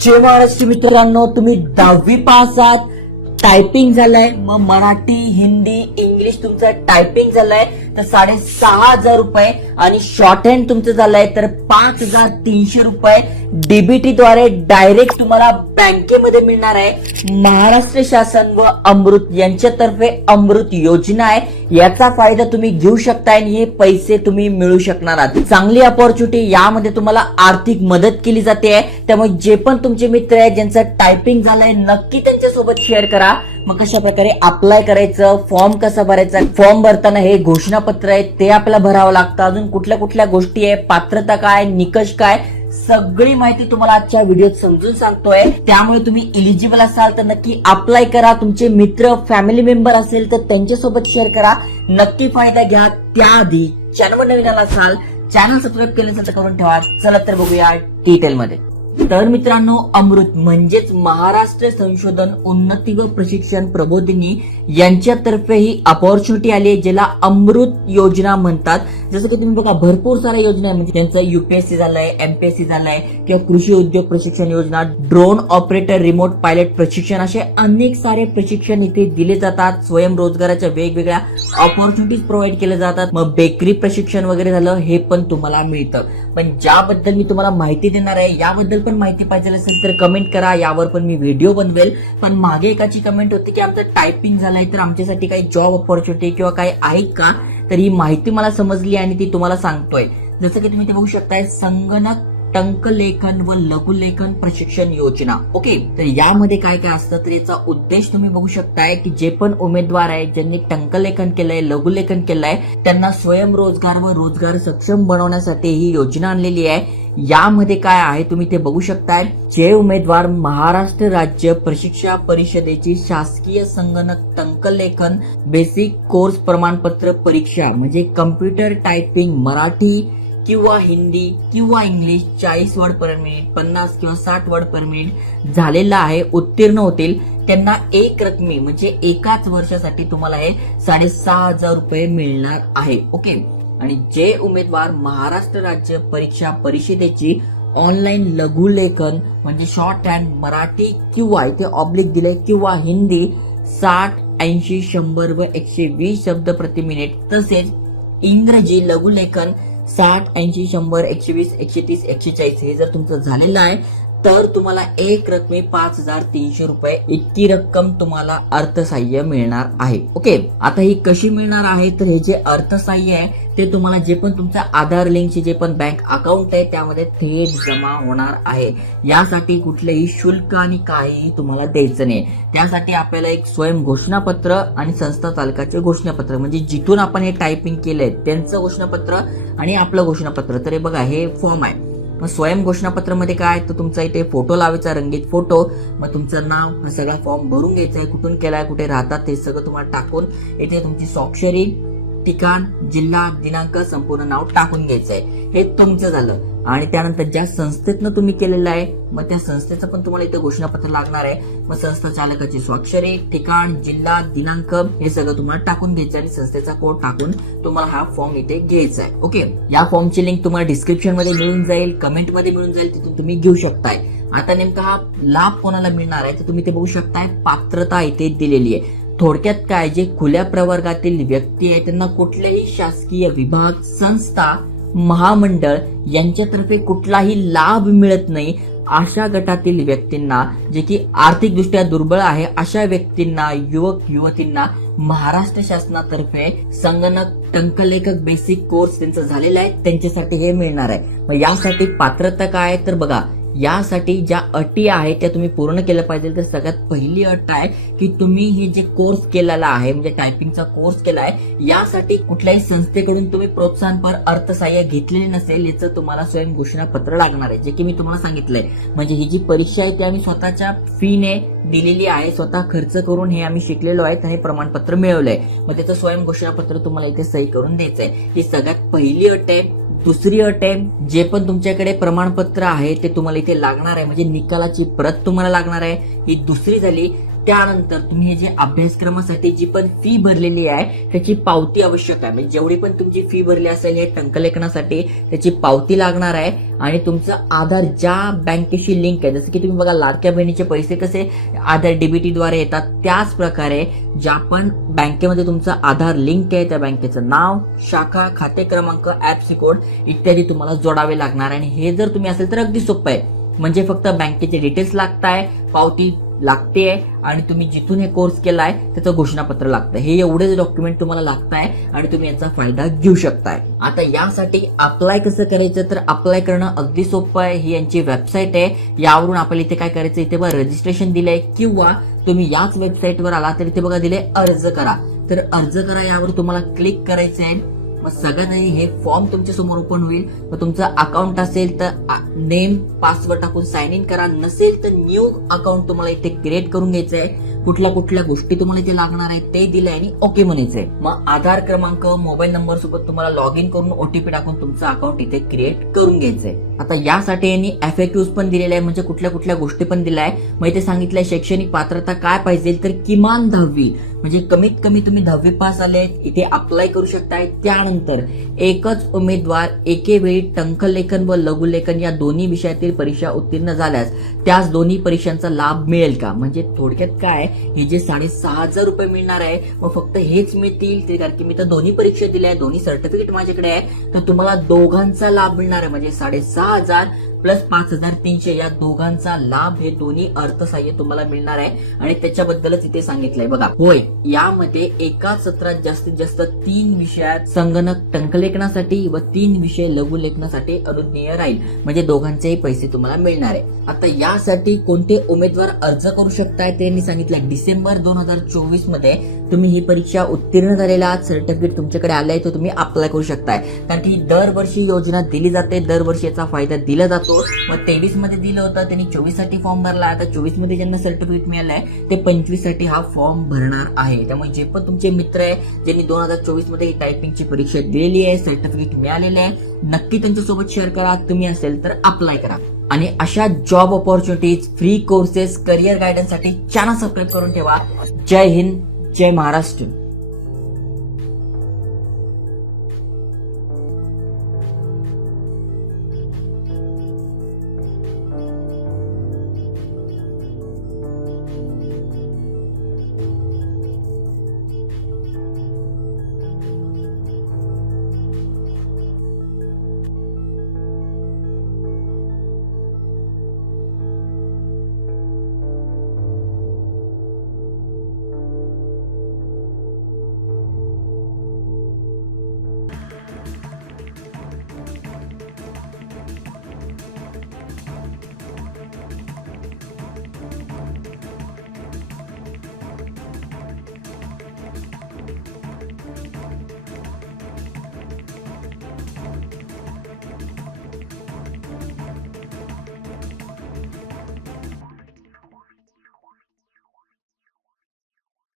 जय महाराष्ट्र मित्रांनो तुम्ही दहावी पास आहात. टायपिंग झालंय. मग मराठी हिंदी इंग्लिश तुमचं टायपिंग झालंय. तर साडेसहा हजार रुपये. आणि शॉर्ट हँड तुमचं झालंय. तर पाच हजार तीनशे रुपये. डीबीटी द्वारे डायरेक्ट तुम्हाला बँकेमध्ये मिळणार आहे. महाराष्ट्र शासन व अमृत यांच्यातर्फे अमृत योजना आहे. याचा फायदा तुम्ही घेऊ शकताय आणि हे पैसे तुम्ही मिळू शकणार आहात. चांगली अपॉर्च्युनिटी यामध्ये तुम्हाला आर्थिक मदत केली जाते. आहे त्यामुळे जे पण तुमचे मित्र आहेत ज्यांचं टायपिंग झालंय नक्की त्यांच्यासोबत शेअर करा. मग कशा प्रकारे अप्लाय करायचं फॉर्म कसा भरायचा फॉर्म भरताना हे घोषणापत्र आहे ते आपल्याला भरावं लागतं. अजून कुठल्या कुठल्या गोष्टी आहे पात्रता काय निकष काय सगळी माहिती तुम्हाला आजच्या व्हिडिओत समजून सांगतोय. त्यामुळे तुम्ही इलिजिबल असाल तर नक्की अप्लाय करा. तुमचे मित्र फॅमिली मेंबर असेल तर त्यांच्यासोबत शेअर करा. नक्की फायदा घ्या. त्याआधी चॅनल नवीन आला असाल चॅनल सबस्क्राईब केलं तर करून ठेवा. चला तर बघूया डिटेल मध्ये. तर मित्रांनो अमृत म्हणजेच महाराष्ट्र संशोधन उन्नती व प्रशिक्षण प्रबोधिनी यांच्यातर्फे ही अपॉर्च्युनिटी आली आहे ज्याला अमृत योजना म्हणतात. जसं की तुम्ही बघा भरपूर साऱ्या योजना आहे म्हणजे त्यांचं युपीएससी झालंय एमपीएससी झालंय किंवा कृषी उद्योग प्रशिक्षण योजना ड्रोन ऑपरेटर रिमोट पायलट प्रशिक्षण असे अनेक सारे प्रशिक्षण इथे दिले जातात. स्वयंरोजगाराच्या वेगवेगळ्या ऑपॉर्च्युनिटीज प्रोव्हाइड केल्या जातात. मग बेकरी प्रशिक्षण वगैरे झालं हे पण तुम्हाला मिळतं. पण ज्याबद्दल मी तुम्हाला माहिती देणार आहे याबद्दल पण माहिती पाहिजे असेल तर कमेंट करा. यावर पण मी व्हिडिओ बनवेल. पण मागे एकाची कमेंट होती की आमचं टायपिंग झालंय तर आमच्यासाठी काही जॉब ऑपॉर्च्युनिटी किंवा काही आहे का? तर ही माहिती मला समजली आणि ती तुम्हाला सांगतोय. जसं की तुम्ही ते बघू शकताय संगणक टंकलेखन व लघुलेखन प्रशिक्षण योजना. ओके तर यामध्ये काय काय असतं? तर याचा उद्देश तुम्ही बघू शकताय की जे पण उमेदवार आहेत ज्यांनी टंकलेखन केलंय लघुलेखन केलंय त्यांना स्वयंरोजगार व रोजगार सक्षम बनवण्यासाठी ही योजना आणलेली आहे. यामध्ये काय आहे तुम्ही ते बघू शकताय. जे उमेदवार महाराष्ट्र राज्य प्रशिक्षण परिषदेची शासकीय संगणक टंकलेखन बेसिक कोर्स प्रमाणपत्र परीक्षा म्हणजे कम्प्युटर टायपिंग मराठी किंवा हिंदी किंवा इंग्लिश चाळीस वर्ड पर मिनिट पन्नास किंवा साठ वर्ड पर मिनिट झालेला आहे उत्तीर्ण होतील. त्यांना एक रकमी म्हणजे एकाच वर्षासाठी तुम्हाला हे साडेसहा हजार रुपये मिळणार आहे. ओके? आणि जे उमेदवार महाराष्ट्र राज्य परीक्षा परिषदेची ऑनलाईन लघुलेखन म्हणजे शॉर्ट हँड मराठी किंवा इथे ऑब्लिक दिले किंवा हिंदी साठ ऐंशी शंभर व एकशे वीस शब्द प्रति मिनिट तसेच इंग्रजी लघुलेखन साठ ऐंशी शंभर एकशे वीस एकशे तीस एकशे चाळीस हे जर तुमचं झालेलं आहे तर तुम्हाला एक रकमे पाच हजार तीनशे रुपये इतकी रक्कम तुम्हाला अर्थसहाय्य मिळणार आहे. ओके? आता ही कशी मिळणार आहे? तर हे जे अर्थसहाय्य आहे ते तुम्हाला जे पण तुमच्या आधार लिंकचे जे पण बँक अकाउंट आहे त्यामध्ये थेट जमा होणार आहे. यासाठी कुठलेही शुल्क आणि काहीही तुम्हाला द्यायचं नाही. त्यासाठी आपल्याला एक स्वयं घोषणापत्र आणि संस्था चालकाचे घोषणापत्र म्हणजे जिथून आपण हे टायपिंग केलंय त्यांचं घोषणापत्र आणि आपलं घोषणापत्र. तर हे बघा हे फॉर्म आहे. मग स्वयं घोषणापत्रमध्ये काय? तर तुमचा इथे फोटो लावायचा रंगीत फोटो. मग तुमचं नाव हा सगळा फॉर्म भरून घ्यायचा आहे. कुठून केलाय कुठे राहतात ते सगळं तुम्हाला टाकून इथे तुमची स्वाक्षरी ठिकाण जिल्हा दिनांक संपूर्ण नाव टाकून घ्यायचं आहे हे तुमचं झालं. आणि त्यानंतर ज्या संस्थेतनं तुम्ही केलेलं आहे मग त्या संस्थेचं पण तुम्हाला इथे घोषणापत्र लागणार आहे. मग संस्था चालकाची स्वाक्षरी ठिकाण जिल्हा दिनांक हे सगळं तुम्हाला टाकून घ्यायचं आणि संस्थेचा कोड टाकून तुम्हाला हा फॉर्म इथे घ्यायचा आहे ओके? या फॉर्मची लिंक तुम्हाला डिस्क्रिप्शनमध्ये मिळून जाईल कमेंटमध्ये मिळून जाईल तिथून तुम्ही घेऊ शकताय. आता नेमका हा लाभ कोणाला मिळणार आहे तर तुम्ही ते बघू शकताय पात्रता इथे दिलेली आहे. थोडक्यात काय जे खुल्या प्रवर्गातील व्यक्ती आहे त्यांना कुठलेही शासकीय विभाग संस्था महामंडळ यांच्यातर्फे कुठलाही लाभ मिळत नाही अशा गटातील व्यक्तींना जे की आर्थिकदृष्ट्या दुर्बळ आहे अशा व्यक्तींना युवक युवतींना महाराष्ट्र शासनातर्फे संगणक टंकलेखक बेसिक कोर्स त्यांचा झालेला आहे त्यांच्यासाठी हे मिळणार आहे. मग यासाठी पात्रता काय आहे? तर बघा यासाठी ज्या अटी आहेत त्या तुम्ही पूर्ण केल्या पाहिजे तर सगळ्यात पहिली अट आहे की तुम्ही हे जे कोर्स केलेला आहे म्हणजे टायपिंगचा कोर्स केला आहे यासाठी कुठल्याही संस्थेकडून तुम्ही प्रोत्साहनपर अर्थसहाय्य घेतलेले नसेल याचं तुम्हाला स्वयं घोषणापत्र लागणार आहे जे की मी तुम्हाला सांगितलंय. म्हणजे ही जी परीक्षा आहे ती आम्ही स्वतःच्या फीने दिलेली आहे स्वतः खर्च करून हे आम्ही शिकलेलो आहे आणि हे प्रमाणपत्र मिळवलंय. मग त्याचं स्वयं घोषणापत्र तुम्हाला इथे सही करून द्यायचंय. ही सगळ्यात पहिली अट आहे दुसरी अट आहे जे पण तुमच्याकडे प्रमाणपत्र आहे ते तुम्हाला इथे लागणार आहे. म्हणजे निकालाची प्रत तुम्हाला लागणार आहे. ही दुसरी झाली. त्यानंतर तुम्ही हे जे अभ्यासक्रमासाठी जी पण फी भरलेली आहे त्याची पावती आवश्यक आहे. म्हणजे जेवढी पण तुमची फी भरली असेल हे टंकलेखनासाठी त्याची पावती लागणार आहे. आणि तुमचं आधार ज्या बँकेशी लिंक आहे जसं की तुम्ही बघा लाडक्या बहिणीचे पैसे कसे आधार डीबीटीद्वारे येतात त्याच प्रकारे ज्या पण बँकेमध्ये तुमचं आधार लिंक आहे त्या बँकेचं नाव शाखा खाते क्रमांक ऍपसी कोड इत्यादी तुम्हाला जोडावे लागणार. आहे आणि हे जर तुम्ही असेल तर अगदी सोपं आहे. म्हणजे फक्त बँकेचे डिटेल्स लागताय पावती लागते आणि तुम्ही जिथून हे कोर्स केला आहे त्याचं घोषणापत्र लागतं हे एवढेच डॉक्युमेंट तुम्हाला लागत आहे आणि तुम्ही याचा फायदा घेऊ शकताय. आता यासाठी अप्लाय कसं करायचं? तर अप्लाय करणं अगदी सोपं आहे. ही यांची वेबसाईट आहे. यावरून आपल्याला इथे काय करायचं? इथे बघा रजिस्ट्रेशन दिलंय किंवा तुम्ही याच वेबसाईटवर आला तर इथे बघा दिले अर्ज करा. तर अर्ज करा यावर तुम्हाला क्लिक करायचं आहे मग सगळं नाही हे फॉर्म तुमच्यासमोर ओपन होईल. मग तुमचं अकाउंट असेल तर नेम पासवर्ड टाकून साइन इन करा. नसेल तर न्यू अकाउंट तुम्हाला इथे क्रिएट करून घ्यायचं आहे कुठल्या कुठल्या गोष्टी तुम्हाला इथे लागणार आहेत ते दिले आणि ओके म्हणायचंय. मग आधार क्रमांक मोबाईल नंबर सोबत तुम्हाला लॉग इन करून ओटीपी टाकून तुमचं अकाउंट इथे क्रिएट करून घ्यायचंय. आता यासाठी यांनी एफएक्यूज पण दिलेले आहे म्हणजे कुठल्या कुठल्या गोष्टी पण दिल्या आहे मग इथे सांगितलंय शैक्षणिक पात्रता काय पाहिजे तर किमान दहावी. म्हणजे कमीत कमी तुम्ही दहावी पास आले इथे अप्लाय करू शकताय. त्यानंतर एकच उमेदवार एके वेळी टंकलेखन व लघुलेखन या दोन्ही विषयातील परीक्षा उत्तीर्ण झाल्यास त्याच दोन्ही परीक्षांचा लाभ मिळेल का? म्हणजे थोडक्यात काय? हे जे साडेसहा हजार रुपये मिळणार आहे मग फक्त हेच मिळतील? ते कारण की मी तर दोन्ही परीक्षा दिल्या आहे दोन्ही सर्टिफिकेट माझ्याकडे आहे. तर तुम्हाला दोघांचा लाभ मिळणार आहे. म्हणजे साडेसहा हजार प्लस पाच हजार तीनशे या दोघांचा लाभ हे दोन्ही अर्थसहाय्य तुम्हाला मिळणार आहे. आणि त्याच्याबद्दलच इथे सांगितलंय बघा. होय यामध्ये एका सत्रात जास्तीत जास्त तीन विषयात संगणक टंकलेखनासाठी व तीन विषय लघुलेखनासाठी अनुज्ञेय राहील. म्हणजे दोघांचेही पैसे तुम्हाला मिळणार आहे. आता यासाठी कोणते उमेदवार अर्ज करू शकताय ते मी सांगितलं डिसेंबर दोन हजार चोवीसमध्ये तुम्ही ही परीक्षा उत्तीर्ण झालेला सर्टिफिकेट तुमच्याकडे आलंय तर तुम्ही अप्लाय करू शकताय. कारण की दरवर्षी योजना दिली जाते. दरवर्षी याचा फायदा दिला जातो. मग तेवीसमध्ये दिलं होतं त्यांनी चोवीससाठी फॉर्म भरला. आता चोवीसमध्ये ज्यांना सर्टिफिकेट मिळालंय ते पंचवीससाठी हा फॉर्म भरणार आहे. त्यामुळे जे पण तुमचे मित्र आहे ज्यांनी दोन हजार चोवीसमध्ये ही टायपिंगची परीक्षा दिलेली आहे सर्टिफिकेट मिळालेले आहे नक्की त्यांच्यासोबत शेअर करा. तुम्ही असेल तर अप्लाय करा. आणि अशा job opportunities free courses career गायडन्ससाठी channel subscribe करून ठेवा. जय हिंद जय महाराष्ट्र.